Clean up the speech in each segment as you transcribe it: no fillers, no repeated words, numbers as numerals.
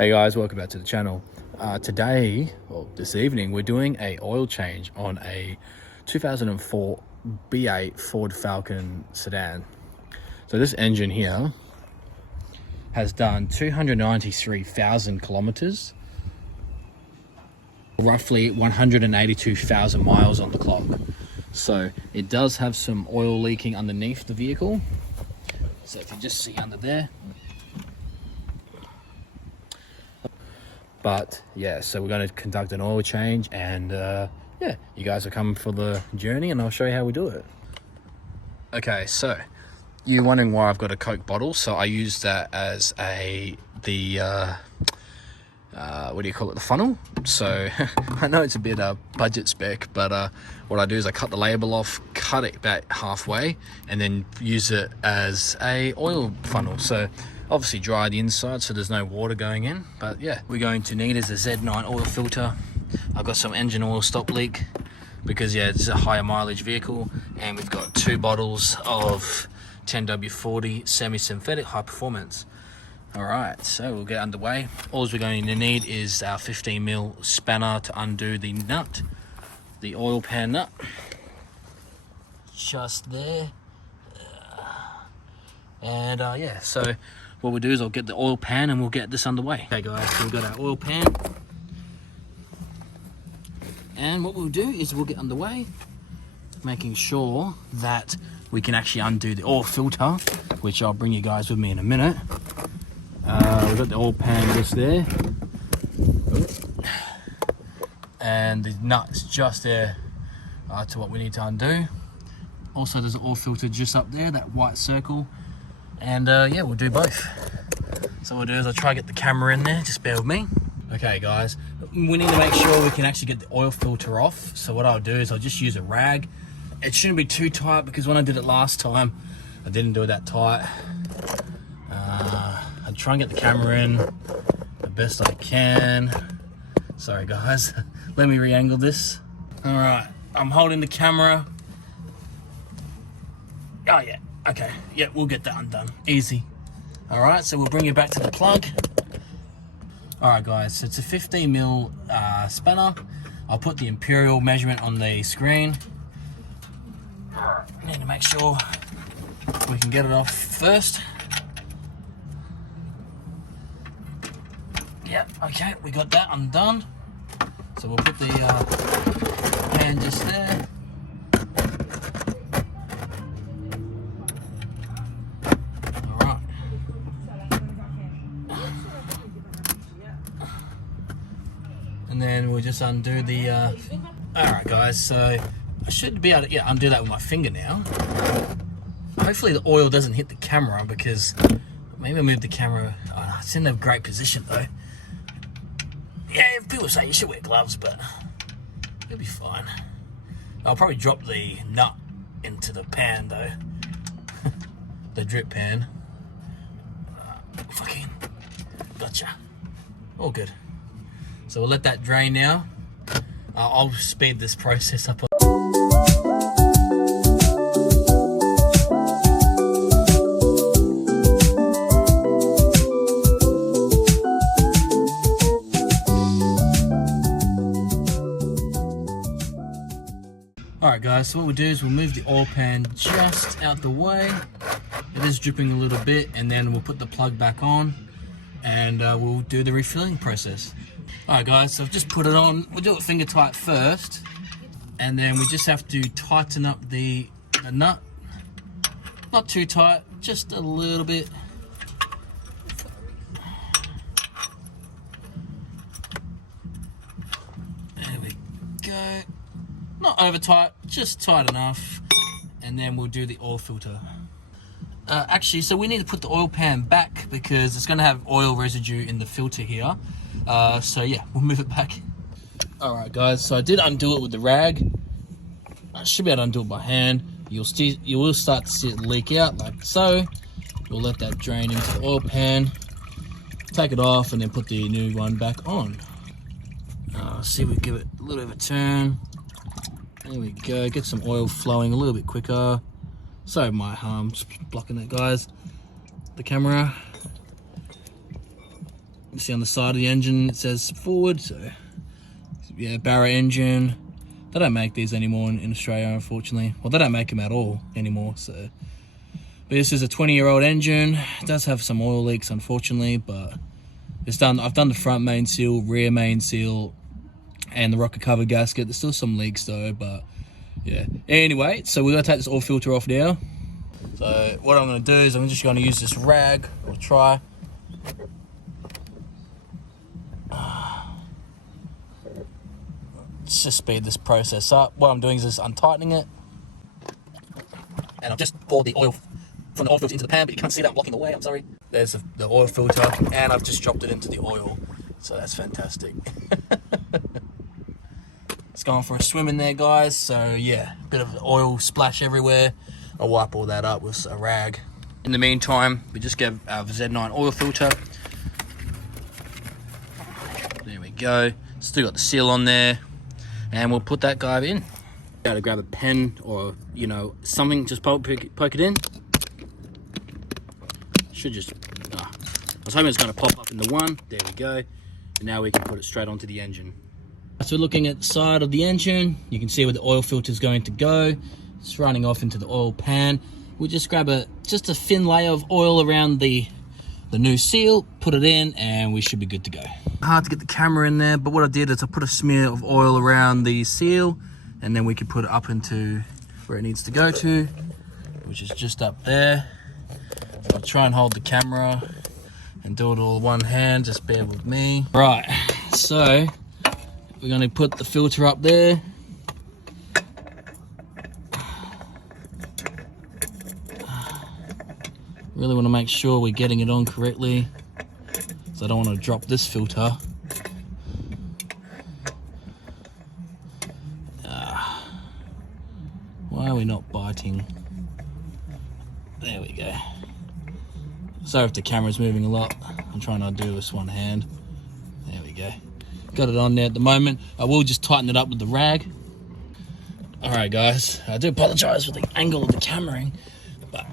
Hey guys, welcome back to the channel. Today, well this evening, we're doing a oil change on a 2004 B8 Ford Falcon sedan. So this engine here has done 293,000 kilometers, roughly 182,000 miles on the clock. So it does have some oil leaking underneath the vehicle. So if you just see under there. But yeah, so we're going to conduct an oil change, and yeah, you guys are coming for the journey and I'll show you how we do it. Okay, so you're wondering why I've got a Coke bottle. So I use that as what do you call it, the funnel. So I know it's a bit budget spec, but what I do is I cut the label off, cut it back halfway, and then use it as a oil funnel. So obviously dry the inside so there's no water going in. But yeah, we're going to need is a Z9 oil filter. I've got some engine oil stop leak because yeah, it's a higher mileage vehicle, and we've got 2 bottles of 10W40 semi-synthetic high performance. All right, so we'll get underway. All we're going to need is our 15mm spanner to undo the nut, the oil pan nut. Just there. And yeah, so what we'll do is I'll get the oil pan and we'll get this underway. Okay guys, so we've got our oil pan. And what we'll do is we'll get underway, making sure that we can actually undo the oil filter, which I'll bring you guys with me in a minute. We've got the oil pan just there. And the nut's just there to what we need to undo. Also there's an oil filter just up there, that white circle. And yeah, we'll do both. So what I'll do is I'll try to get the camera in there, just bear with me. Okay guys, we need to make sure we can actually get the oil filter off. So what I'll do is I'll just use a rag. It shouldn't be too tight because when I did it last time, I didn't do it that tight. I'll try and get the camera in the best I can. Sorry guys, let me re-angle this. All right, I'm holding the camera. Oh yeah. Okay, yeah, we'll get that undone. Easy. All right, so we'll bring you back to the plug. All right, guys, so it's a 15mm spanner. I'll put the imperial measurement on the screen. Need to make sure we can get it off first. Yep, okay, we got that undone. So we'll put the pan just there. And then we'll just undo the alright guys, so I should be able to undo that with my finger now. Hopefully the oil doesn't hit the camera, because maybe I'll move the camera. Oh, it's in a great position though. Yeah, people say you should wear gloves, but it'll be fine. I'll probably drop the nut into the pan though. The drip pan. Fucking gotcha. All good. So we'll let that drain now. I'll speed this process up. Alright guys, so what we'll do is we'll move the oil pan just out the way. It is dripping a little bit, and then we'll put the plug back on, and we'll do the refilling process. Alright guys, so I've just put it on. We'll do it finger tight first, and then we just have to tighten up the nut. Not too tight, just a little bit. There we go. Not over tight, just tight enough. And then we'll do the oil filter. Actually, so we need to put the oil pan back because it's going to have oil residue in the filter here. So yeah, we'll move it back. Alright guys, so I did undo it with the rag. I should be able to undo it by hand. You will start to see it leak out like so. We'll let that drain into the oil pan. Take it off and then put the new one back on. See if we give it a little bit of a turn. There we go, get some oil flowing a little bit quicker. Sorry, my arm's blocking it, guys. The camera. You see on the side of the engine it says forward, so yeah, Barra engine. They don't make these anymore in Australia, unfortunately. Well, they don't make them at all anymore, so. But this is a 20-year-old engine. It does have some oil leaks, unfortunately, but it's done. I've done the front main seal, rear main seal, and the rocker cover gasket. There's still some leaks though, but yeah. Anyway, so we're gonna take this oil filter off now. So what I'm gonna do is I'm just gonna use this rag, or try. Let's just speed this process up. What I'm doing is just untightening it. And I've just poured the oil from the oil filter into the pan, but you can't see that, I'm blocking the way, I'm sorry. There's the oil filter, and I've just dropped it into the oil. So that's fantastic. It's going for a swim in there, guys. So yeah, a bit of oil splash everywhere. I'll wipe all that up with a rag. In the meantime, we just get our Z9 oil filter. There we go. Still got the seal on there. And we'll put that guy in. Got to grab a pen or, you know, something, just poke it in. Should just, I was hoping it's going to pop up in the one. There we go. And now we can put it straight onto the engine. So looking at the side of the engine, you can see where the oil filter is going to go. It's running off into the oil pan. We'll just grab just a thin layer of oil around the new seal, put it in, and we should be good to go. Hard to get the camera in there, but what I did is I put a smear of oil around the seal, and then we can put it up into where it needs to go to, which is just up there. I'll try and hold the camera and do it all with one hand, just bear with me. Right, so we're going to put the filter up there. Really want to make sure we're getting it on correctly, so I don't want to drop this filter. Why are we not biting? There we go. Sorry if the camera's moving a lot. I'm trying to do this one hand. There we go. Got it on there at the moment. I will just tighten it up with the rag. Alright guys, I do apologise for the angle of the camera, but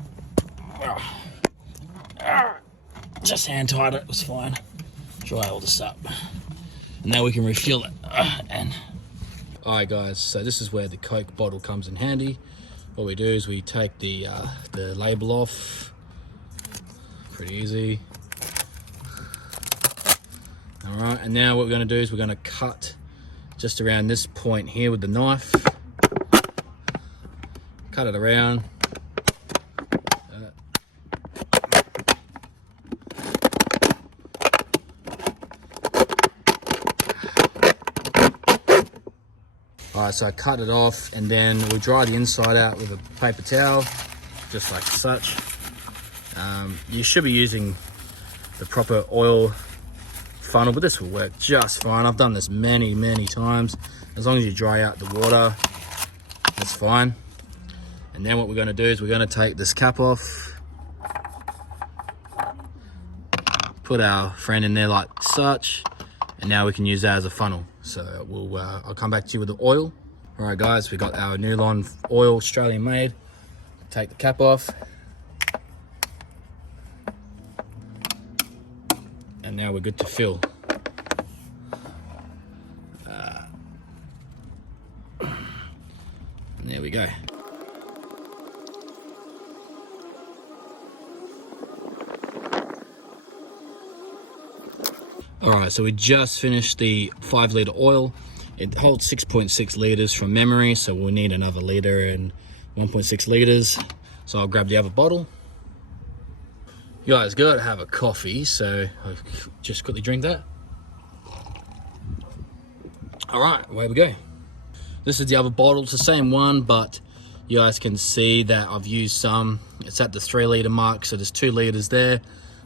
just hand tied it was fine. Dry all this up. And now we can refill it. Alright guys, so this is where the Coke bottle comes in handy. What we do is we take the label off. Pretty easy. Alright, and now what we're going to do is we're going to cut just around this point here with the knife. Cut it around. Alright, so I cut it off, and then we'll dry the inside out with a paper towel, just like such. You should be using the proper oil funnel, but this will work just fine. I've done this many times. As long as you dry out the water, that's fine. And then what we're going to do is we're going to take this cap off, put our friend in there like such, and now we can use that as a funnel. So we'll I'll come back to you with the oil. All right guys, we got our Nylon oil, Australian made. Take the cap off. And now we're good to fill. And there we go. Alright, so we just finished the 5 litre oil. It holds 6.6 litres from memory, so we'll need another litre and 1.6 litres. So I'll grab the other bottle. You guys gotta have a coffee, so I'll just quickly drink that. Alright, away we go. This is the other bottle, it's the same one, but you guys can see that I've used some. It's at the 3 litre mark, so there's 2 litres there.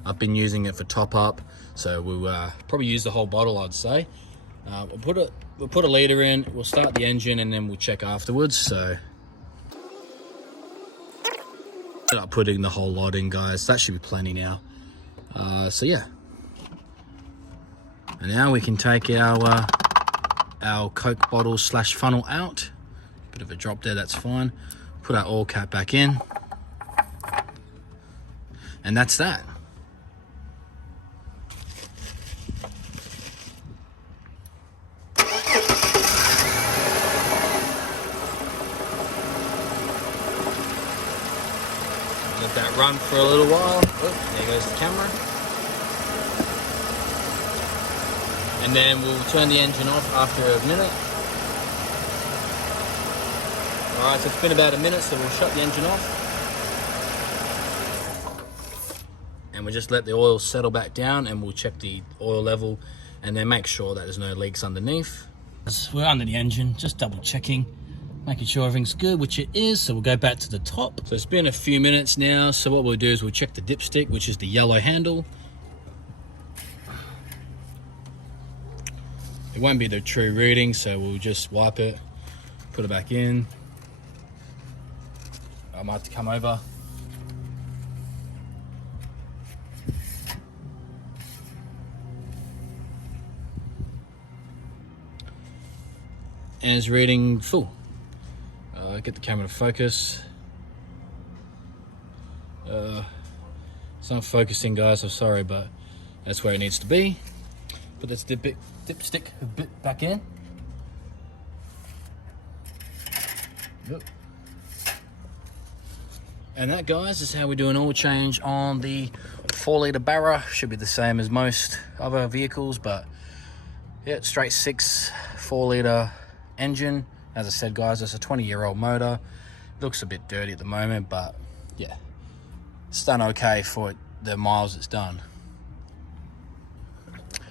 I've been using it for top up, so we'll probably use the whole bottle, I'd say. We'll put a litre in, we'll start the engine, and then we'll check afterwards. So I'm putting the whole lot in, guys. That should be plenty now. So yeah. And now we can take our Coke bottle slash funnel out. Bit of a drop there, that's fine. Put our oil cap back in. And that's that. run for a little while. Oh, there goes the camera. And then we'll turn the engine off after a minute. Alright, so it's been about a minute, so we'll shut the engine off. And we'll just let the oil settle back down, and we'll check the oil level and then make sure that there's no leaks underneath. We're under the engine, just double checking, making sure everything's good, which it is. So we'll go back to the top. So it's been a few minutes now, so what we'll do is we'll check the dipstick, which is the yellow handle. It won't be the true reading, so we'll just wipe it, put it back in. I might have to come over. And it's reading full. Get the camera to focus. It's not focusing, guys, I'm sorry, but that's where it needs to be. Put this dipstick a bit back in. Yep. And that, guys, is how we do an oil change on the 4-litre Barra. Should be the same as most other vehicles, but yeah, straight 6 4-litre engine. As I said, guys, it's a 20-year-old motor. Looks a bit dirty at the moment, but yeah, it's done okay for the miles it's done.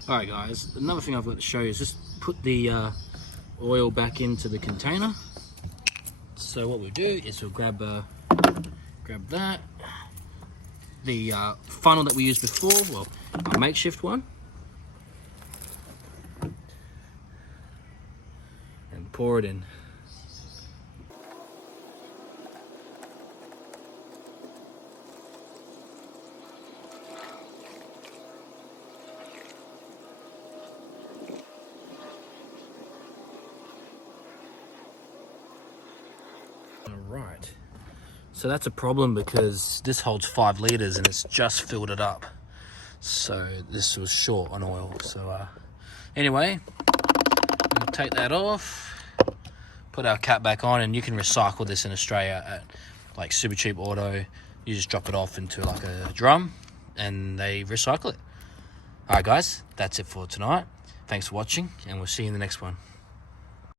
All right, guys, another thing I've got to show you is just put the oil back into the container. So what we'll do is we'll grab that. The funnel that we used before, well, our makeshift one. And pour it in. Right, so that's a problem because this holds 5 litres and it's just filled it up, so this was short on oil. So anyway, we'll take that off, put our cap back on, and you can recycle this in Australia at like Super Cheap Auto. You just drop it off into like a drum and they recycle it. Alright, guys, that's it for tonight. Thanks for watching, and we'll see you in the next one.